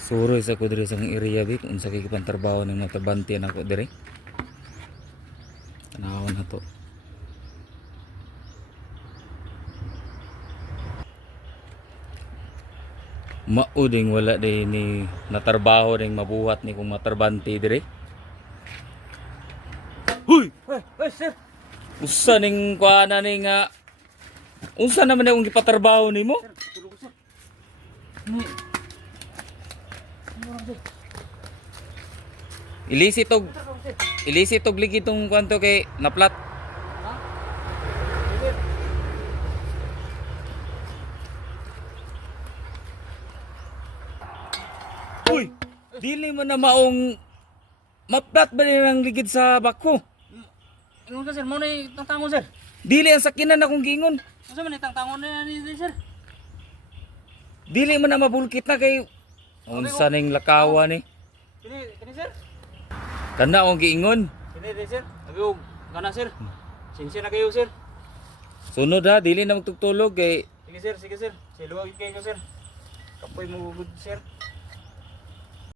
Suroy sa ko diri sa akong area bit unsa kay pantrabaho ning natabante na ko diri. Tanaw na to. Mauding wala day ni natrabaho ning mabuhat ni kung matarbante diri. Huy! Hoy, sir. Usa ning kuana ning unsa naman akong gipatrabaho nimo? Sir, tulog ko, sir. Ni. Ano sir? Ilisit og ligi tong kwanto kay naplat. Ha? Sir. Uy! Dili man na maong maplat ba nang ligid sa bako? Ano ka, sir? Mo na tangtangon, sir. Dili ang sakinan akong gingon. Ano man tangtangon na ni sir? Dili man na mabulkit na kay unsa ning lakawa ni. Kini sir? Kana akong giingon. Kini sir? Agyo kana sir. Sinsya na kayo, sir. Sunod ha, dili na magtugtulog kay Sige sir. Siluwag kayo, sir. Kapoy mo gud, sir.